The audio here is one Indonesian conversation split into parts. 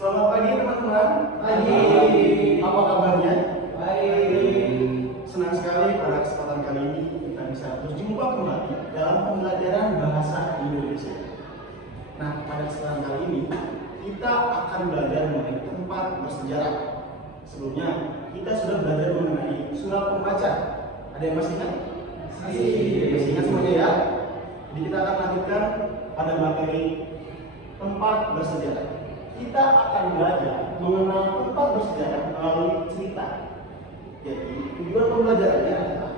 Selamat pagi teman-teman. Pagi. Apa kabarnya? Baik. Senang sekali pada kesempatan kali ini kita bisa berjumpa kembali dalam pembelajaran bahasa Indonesia. Nah, pada kesempatan kali ini kita akan belajar mengenai tempat bersejarah. Sebelumnya kita sudah belajar mengenai surat pembaca. Ada yang masih ingat? Masih ingat semuanya ya? Jadi kita akan lanjutkan pada materi tempat bersejarah. Kita akan belajar mengenal tempat bersejarah melalui cerita. Jadi tujuan pembelajarannya adalah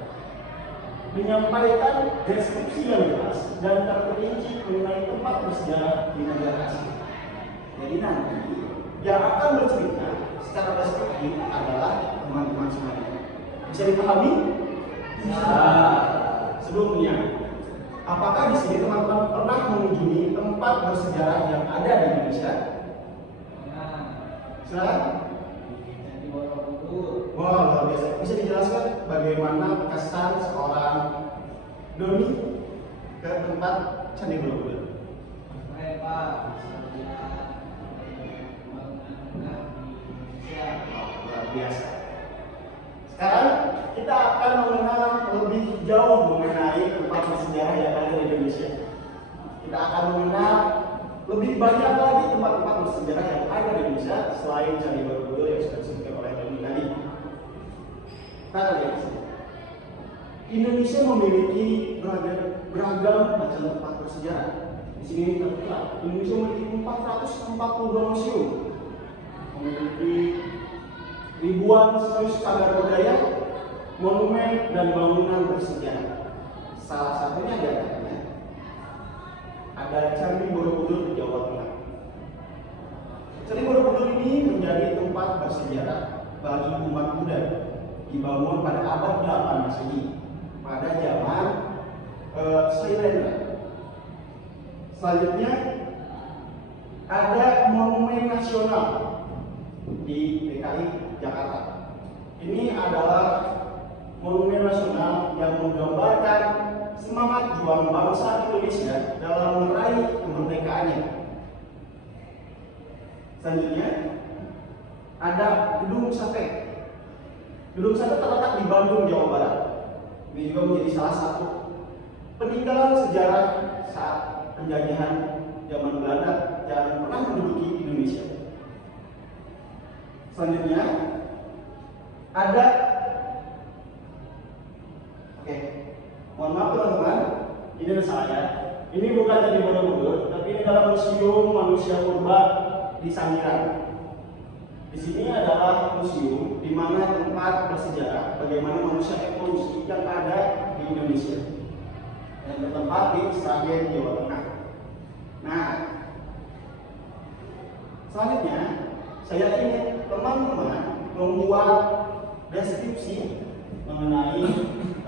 menyampaikan deskripsi yang jelas dan terperinci mengenai tempat bersejarah di negara asing. Jadi nanti yang akan bercerita secara deskriptif adalah teman-teman semuanya. Bisa dipahami? Bisa. Sebelumnya, apakah di sini teman-teman pernah mengunjungi tempat bersejarah yang ada di Indonesia? Silakan. Wah, luar biasa. Bisa dijelaskan bagaimana kesan seorang Doni ke tempat Candi Borobudur? Luar biasa. Sekarang kita akan mengenal lebih jauh mengenai tempat bersejarah yang ada di Indonesia. Kita akan mengenal lebih banyak lagi tempat-tempat bersejarah yang ada di Indonesia selain Candi Borobudur yang sudah disebutkan oleh Doni tadi. Kita lihat sini. Indonesia memiliki beragam macam tempat bersejarah. Di sini tertera Indonesia memiliki 442 museum, memiliki ribuan situs cagar budaya, monumen dan bangunan bersejarah. Salah satunya diantaranya ada Candi Borobudur di Jawa Tengah. Candi Borobudur ini menjadi tempat bersejarah bagi umat Buddha, dibangun pada abad 8 Masehi pada zaman Sailendra. Selanjutnya ada Monumen Nasional di DKI Jakarta. Ini adalah monumen nasional yang menggambarkan semangat juang bangsa Indonesia dalam meraih kemerdekaannya. Selanjutnya ada Gedung Sate. Gedung Sate terletak di Bandung, Jawa Barat. Ini juga menjadi salah satu peninggalan sejarah saat penjajahan zaman Belanda yang pernah menduduki Indonesia. Selanjutnya ada mohon maaf teman-teman, ini ada saya. Ini bukan Candi Borobudur, tapi ini adalah Museum Manusia Purba di Sangiran. Di sini adalah museum di mana tempat bersejarah bagaimana manusia evolusi yang ada di Indonesia yang bertempat di Sragen, Jawa Tengah. Nah, selanjutnya saya ingin teman-teman membuat deskripsi mengenai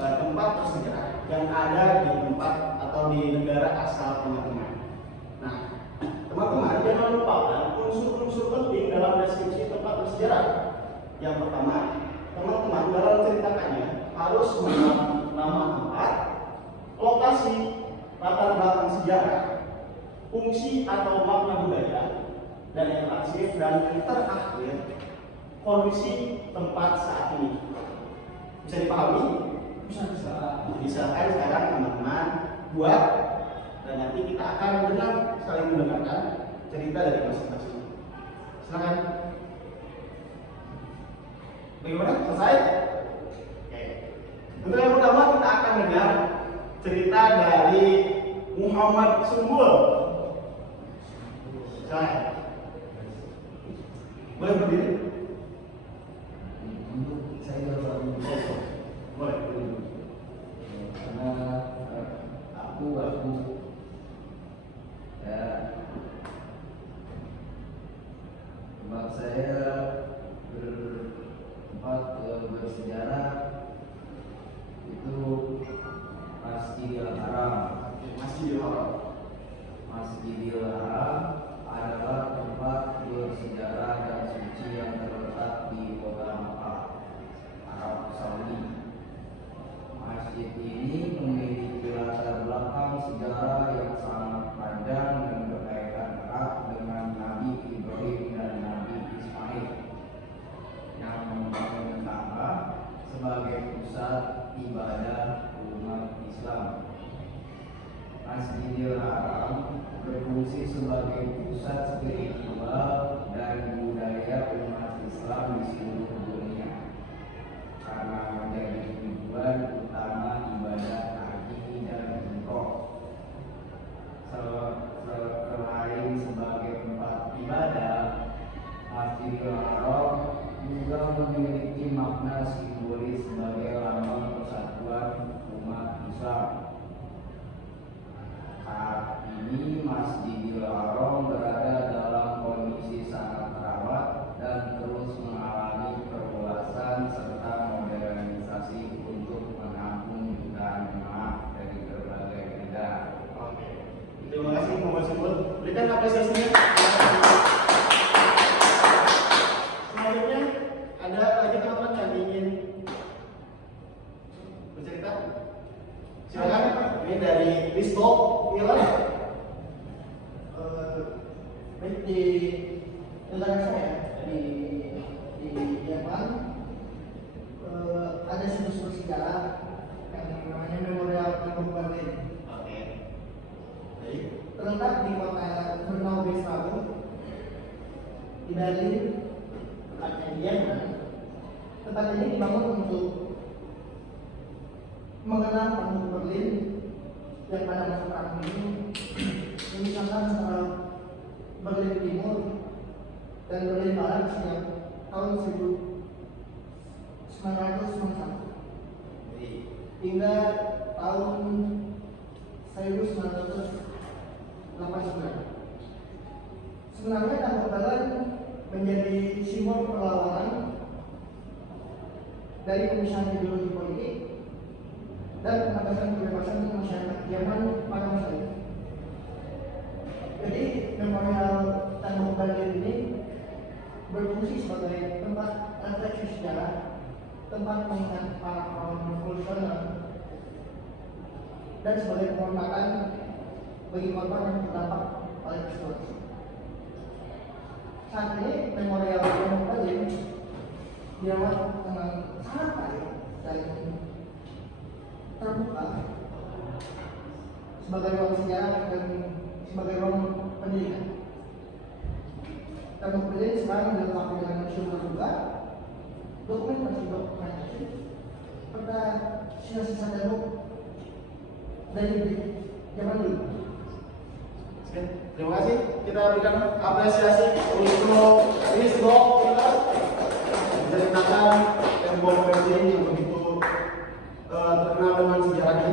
tempat bersejarah yang ada di tempat atau di negara asal teman-teman. Nah, teman-teman jangan lupakan unsur-unsur penting dalam deskripsi tempat bersejarah. Yang pertama, teman-teman dalam ceritakannya harus mengenal nama tempat, lokasi, latar belakang sejarah, fungsi atau makna budaya, dan yang terakhir dan terakhir kondisi tempat saat ini. Bisa dipahami? Silakan sekarang teman-teman buat dan nanti kita akan saling mendengarkan cerita dari masing-masing. Silakan. Bagaimana? Selesai? Oke. Untuk yang pertama kita akan dengar cerita dari Muhammad Sumbul. Silakan. Boleh berdiri? Saya Boleh. karena aku ya tempat saya bertempat bersejarah itu Masjidil Haram. Masjidil Haram. Masjidil Haram adalah tempat bersejarah dan suci yang terletak di kota Makkah, Arab Saudi. Masjid ini memiliki latar belakang sejarah yang sangat panjang dan berkaitan erat dengan Nabi Ibrahim dan Masjidil Haram juga memiliki makna simbolis sebagai lambang persatuan umat Islam. Saat ini Masjidil Haram berada dalam kondisi sangat terawat dan terus mengalami perluasan serta modernisasi untuk menampung jutaan jemaah dari berbagai negara. Oke. Terima kasih Muhammad Simbol. Berikan apresiasinya. Selanjutnya ada lagi teman-teman yang ingin bercerita. Silakan. Ini dari Rizko Milan. Baik, di negara saya di Jerman ada situs bersejarah yang namanya Memorial Kampung Berlin. Oke. Baik. Terletak di kota Bernau Westfalen di Berlin, tepatnya di Jerman. Tempat ini dibangun untuk mengenang Kampung Berlin yang pada masa perang ini memisahkan antara Berlin Timur dan Berlin Barat sejak tahun 1991 hingga tahun 1989. Sebenarnya Kampung Berlin menjadi simbol perlawanan dari pemisahan ideologi politik dan pembatasan kebebasan masyarakat Jerman pada masa itu. Jadi Memorial Kampung Berlin ini berfungsi sebagai tempat refleksi sejarah, tempat mengingat para pahlawan revolusioner, dan sebagai penghormatan bagi korban yang terdampak oleh peristiwa tersebut. Saat ini Memorial Kampung Berlin dirawat dengan sangat baik dan terbuka sebagai ruang sejarah dan sebagai ruang pendidikan. Kampung Berlin sekarang dilengkapi dengan museum terbuka, dokumentasi serta sisa-sisa tembok dari zaman dulu. Terima kasih. Kita berikan apresiasi untuk Rizko Milan menceritakan tembok Berlin yang begitu terkenal dengan sejarahnya.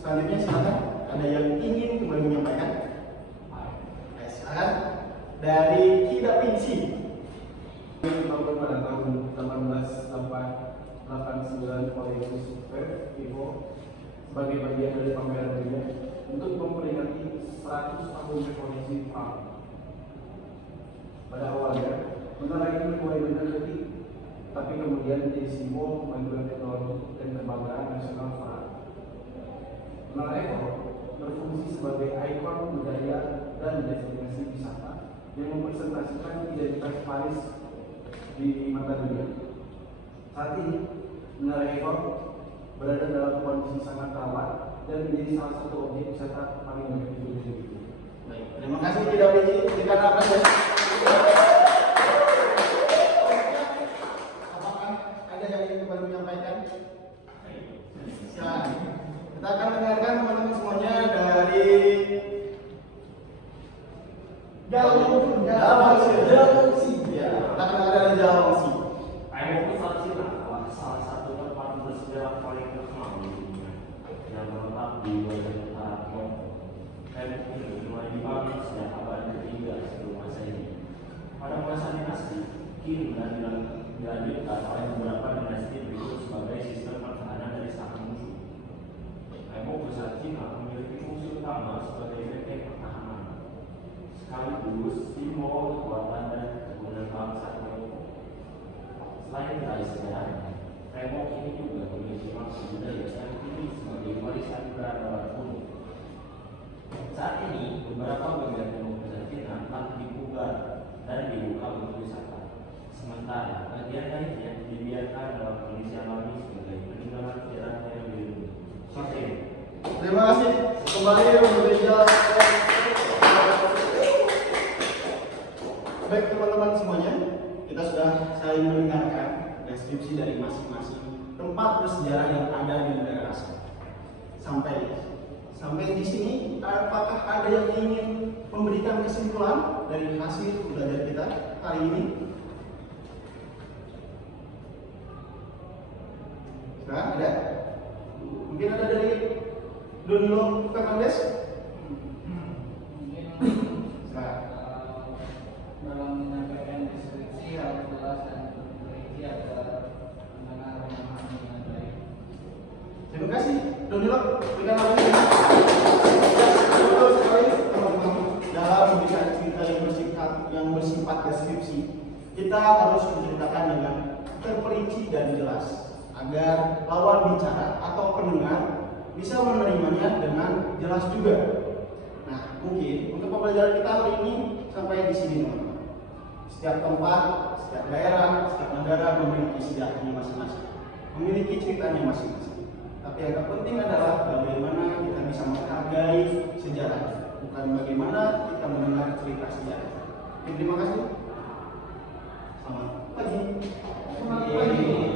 Selanjutnya silakan, ada yang ingin kembali menyampaikan? Silakan dari Kida Pinsi. Dibangun pada tahun 1889 oleh Yusuf Ivo sebagai bagian dari pameran dunia untuk memperingati 100 tahun revolusi Jepang. Pada awalnya, menara ini mulai dengan kecil, tapi kemudian menjadi simbol kemajuan teknologi dan kebanggaan nasional Jepang. Menara itu berfungsi sebagai ikon budaya dan destinasi wisata yang mempresentasikan identitas Paris di mata dunia. Saat ini, Menara Eiffel berada dalam kondisi sangat rawan dan menjadi salah satu objek wisata paling banyak dikunjungi. Baik, terima kasih Kida Pinsi. Berikan apresiasi. Apakah ada yang ingin kembali menyampaikan? Silakan. Kita akan dengarkan teman-teman semuanya dari Jalongsi. Ya, kita akan ada dari Jalongsi. Aeropusaksi adalah salah satu tempat bersejarah paling terkenal di dunia yang terletak di bagian utara Tiongkok. Tembok ini mulai dibangun sejak abad ketiga sebelum Masehi. Pada masa dinasti Qin dan dilanjutkan oleh beberapa dinasti berikut sebagai sistem pertahanan dari serangan musuh. Tembok besar Cina memiliki fungsi utama sebagai benteng pertahanan, sekaligus simbol kekuatan dan kegunaan bangsa Tiongkok. Selain dari sejarahnya, tembok ini juga memiliki makna budaya yang tinggi sebagai warisan peradaban kuno. Saat ini, beberapa bagian tembok besar Cina telah dipugar dan dibuka untuk wisata. Sementara bagian lainnya dibiarkan dalam kondisi alami sebagai peninggalan sejarah yang dilindungi. Terima kasih kembali untuk Rizal. Baik teman-teman semuanya, kita sudah saling mendengarkan deskripsi dari masing-masing tempat bersejarah yang ada di negara asal. Sampai di sini, apakah ada yang ingin memberikan kesimpulan dari hasil belajar kita kali ini? Donilo Fernandes. Mungkin Nah, dalam menyampaikan deskripsi harus jelas dan terperinci agar pendengar memahami dengan baik. terima kasih Donilo. Kita lanjut. Betul sekali teman-teman. Dalam memberikan cerita yang bersifat deskripsi, kita harus menceritakan dengan terperinci dan jelas agar lawan bicara atau pendengar bisa menerimanya dengan jelas juga. Nah, mungkin untuk pembelajaran kita hari ini sampai di sini, teman-teman. Setiap tempat, setiap daerah, setiap negara memiliki sejarahnya masing-masing, memiliki ceritanya masing-masing. Tapi yang terpenting adalah bagaimana kita bisa menghargai sejarah, bukan bagaimana kita mendengar cerita sejarah. Oke, terima kasih. Selamat pagi. Selamat pagi.